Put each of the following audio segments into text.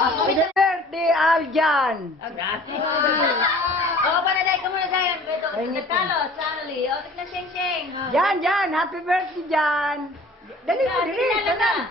Happy birthday, Aljan! Panaday ka muna sa'yo. Pahingi po. Nagkalo, Stanley. O, tignan sing-sing. Jan! Happy birthday, Jan! Dali mo, dali! Dali!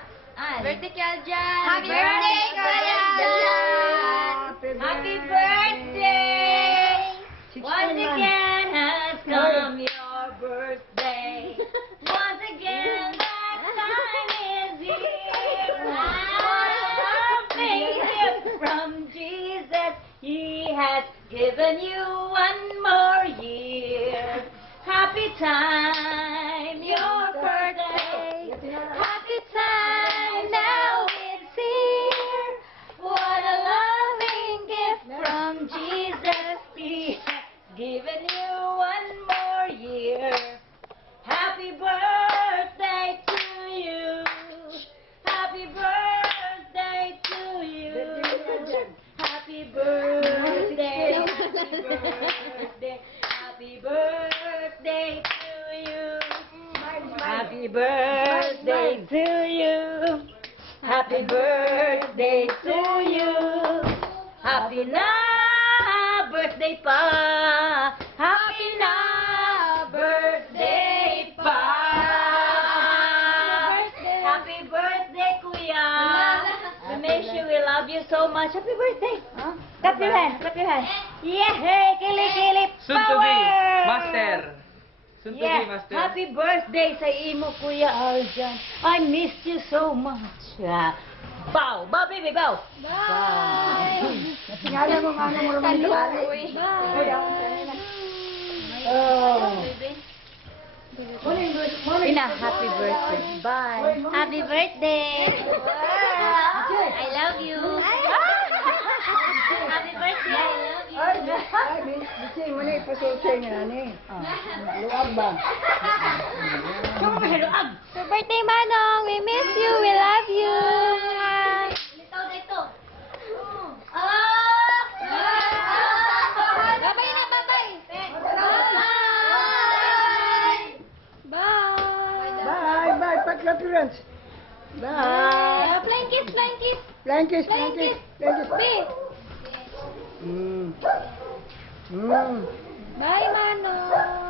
Birthday kay Aljan. Happy birthday, Kuya Aljan. Happy birthday! Once again has come your birthday. Once again that time is here. What a lovely gift from Jesus. He has given you one more year. Happy time, your birthday. Happy time, now it's here. What a loving gift from Jesus. He has given you one more year. Happy birthday to you. Happy birthday to you. Happy birthday. Happy birthday. Happy birthday to you. Happy birthday to you. Happy birthday to you. Happy na birthday pa. Happy na birthday pa. Happy birthday, Kuya. We miss you. We love you so much. Happy birthday. Clap your hands. Clap your hands. Yay! Kili-kili Soon to be power! master. Soon to be master. Happy birthday sa imo, Kuya Aljan. I missed you so much. Bow. Bow, baby, bow. Ngala mo, ano mo naman yung pari. Oh. Ina, happy birthday. Bye. Happy birthday. I love you. Happy birthday. I love you. Ay, bising mo na ipasulsay nga ni. Luwag ba? Happy birthday, Manong. We miss you. We love you. Babay na, babay. Bye. Bye, Patlap friends. Bye. Flying kiss, flying kiss. Flying kiss. Bye, Manong.